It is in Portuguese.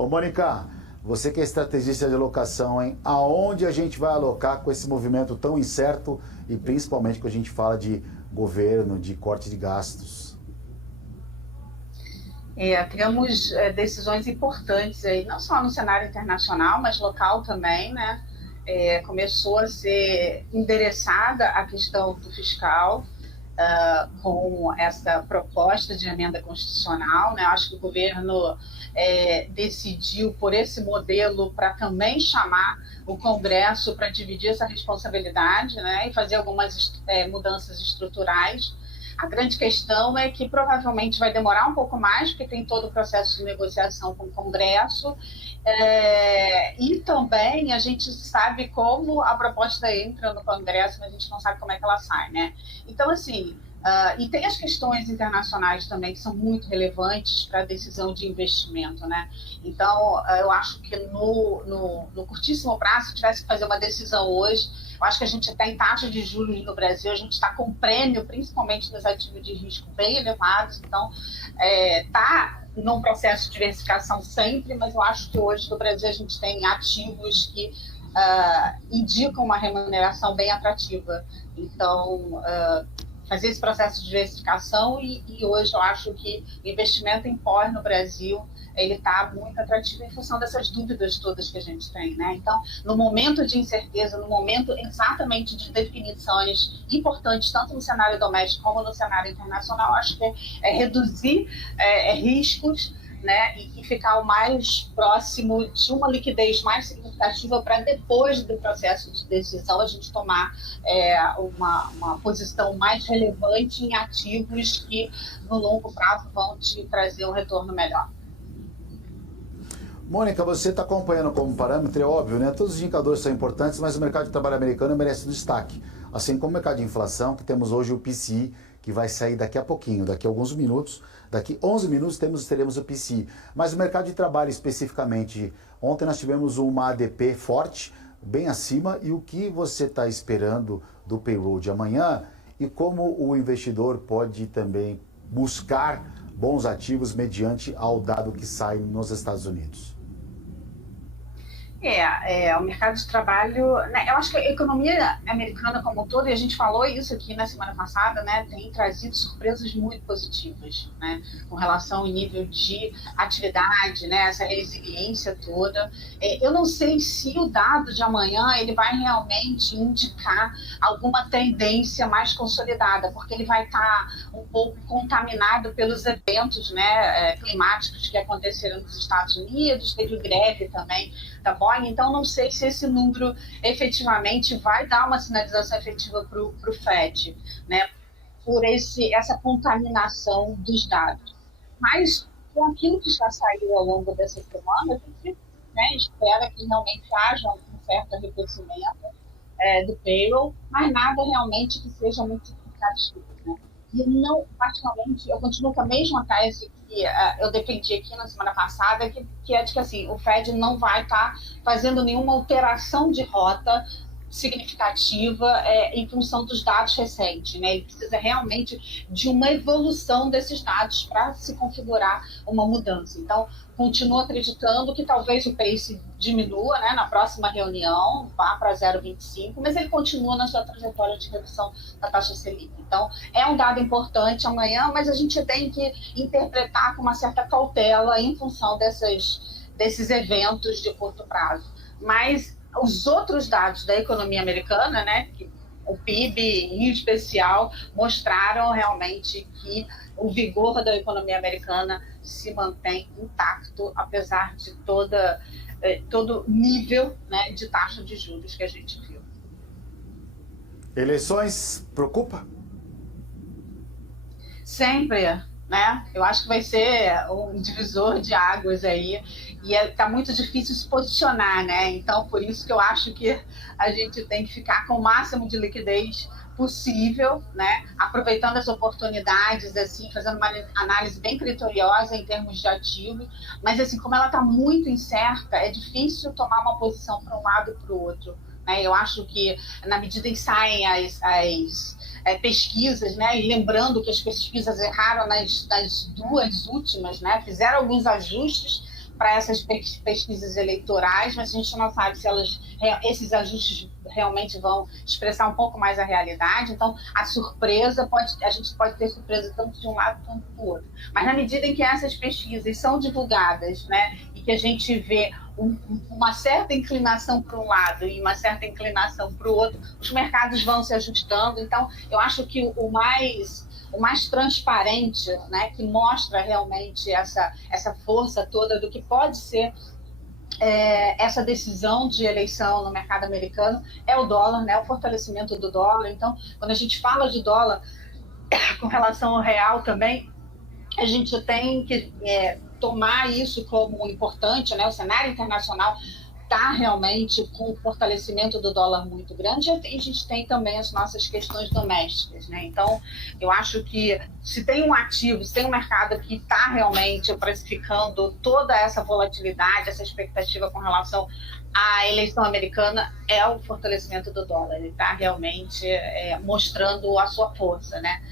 Ô, Mônica, você que é estrategista de alocação, hein? Aonde a gente vai alocar com esse movimento tão incerto e principalmente quando a gente fala de governo, de corte de gastos? Temos decisões importantes aí, não só no cenário internacional, mas local também, né? Começou a ser endereçada a questão do fiscal, com essa proposta de emenda constitucional, né? Acho que o governo decidiu por esse modelo para também chamar o Congresso para dividir essa responsabilidade, né? E fazer algumas mudanças estruturais. A grande questão é que provavelmente vai demorar um pouco mais, porque tem todo o processo de negociação com o Congresso, e também a gente sabe como a proposta entra no Congresso, mas a gente não sabe como é que ela sai, né? Então, assim, e tem as questões internacionais também, que são muito relevantes para a decisão de investimento, né? Então, eu acho que no curtíssimo prazo, se tivesse que fazer uma decisão hoje, eu acho que a gente está em taxa de juros no Brasil, a gente está com prêmio, principalmente nos ativos de risco, bem elevados, então está num processo de diversificação sempre, mas eu acho que hoje no Brasil a gente tem ativos que indicam uma remuneração bem atrativa. Então, fazer esse processo de diversificação e hoje eu acho que o investimento em pós no Brasil ele está muito atrativo em função dessas dúvidas todas que a gente tem, né? Então, no momento de incerteza, no momento exatamente de definições importantes, tanto no cenário doméstico como no cenário internacional, acho que é reduzir riscos, né, e ficar o mais próximo de uma liquidez mais significativa para depois do processo de decisão a gente tomar uma posição mais relevante em ativos que no longo prazo vão te trazer um retorno melhor. Mônica, você está acompanhando como parâmetro, é óbvio, né? Todos os indicadores são importantes, mas o mercado de trabalho americano merece destaque. Assim como o mercado de inflação, que temos hoje o PCI, que vai sair daqui a pouquinho, daqui a alguns minutos. Daqui 11 minutos teremos o PCI. Mas o mercado de trabalho especificamente, ontem nós tivemos uma ADP forte, bem acima, e o que você está esperando do payroll de amanhã e como o investidor pode também buscar bons ativos mediante ao dado que sai nos Estados Unidos? O mercado de trabalho, né, eu acho que a economia americana como um todo, e a gente falou isso aqui na semana passada, né, tem trazido surpresas muito positivas, né, com relação ao nível de atividade, né, essa resiliência toda. Eu não sei se o dado de amanhã ele vai realmente indicar alguma tendência mais consolidada, porque ele vai estar um pouco contaminado pelos eventos, né, climáticos que aconteceram nos Estados Unidos, teve greve também da Boeing, então não sei se esse número efetivamente vai dar uma sinalização efetiva para o FED, né, por essa contaminação dos dados. Mas com aquilo que já saiu ao longo dessa semana, a gente, né, espera que realmente haja um certo arrefecimento do payroll, mas nada realmente que seja muito significativo, né? E não, particularmente, eu continuo com a mesma tese que eu defendi aqui na semana passada, que é de que assim, o Fed não vai estar fazendo nenhuma alteração de rota significativa em função dos dados recentes, né? Ele precisa realmente de uma evolução desses dados para se configurar uma mudança. Então, continuo acreditando que talvez o pace diminua, né, na próxima reunião, vá para 0,25, mas ele continua na sua trajetória de redução da taxa Selic. Então, é um dado importante amanhã, mas a gente tem que interpretar com uma certa cautela em função desses eventos de curto prazo. Mas os outros dados da economia americana, né, o PIB em especial, mostraram realmente que o vigor da economia americana se mantém intacto, apesar de todo nível, né, de taxa de juros que a gente viu. Eleições preocupa? Sempre, né? Eu acho que vai ser um divisor de águas aí, e está muito difícil se posicionar, né? Então, por isso que eu acho que a gente tem que ficar com o máximo de liquidez possível, né? Aproveitando as oportunidades, assim, fazendo uma análise bem criteriosa em termos de ativos, mas assim, como ela está muito incerta, é difícil tomar uma posição para um lado ou para o outro, né? Eu acho que na medida em que saem as pesquisas, né? E lembrando que as pesquisas erraram nas duas últimas, né? Fizeram alguns ajustes, para essas pesquisas eleitorais, mas a gente não sabe se esses ajustes realmente vão expressar um pouco mais a realidade. Então, a gente pode ter surpresa tanto de um lado quanto do outro. Mas na medida em que essas pesquisas são divulgadas, né, e que a gente vê uma certa inclinação para um lado e uma certa inclinação para o outro, os mercados vão se ajustando. Então, eu acho que o mais transparente, né, que mostra realmente essa força toda do que pode ser essa decisão de eleição no mercado americano é o dólar, né, o fortalecimento do dólar. Então, quando a gente fala de dólar com relação ao real também, a gente tem que tomar isso como importante, né? O cenário internacional está realmente com o fortalecimento do dólar muito grande, e a gente tem também as nossas questões domésticas, né? Então, eu acho que se tem um ativo, se tem um mercado que está realmente precificando toda essa volatilidade, essa expectativa com relação à eleição americana, é o fortalecimento do dólar. Ele está realmente mostrando a sua força, né?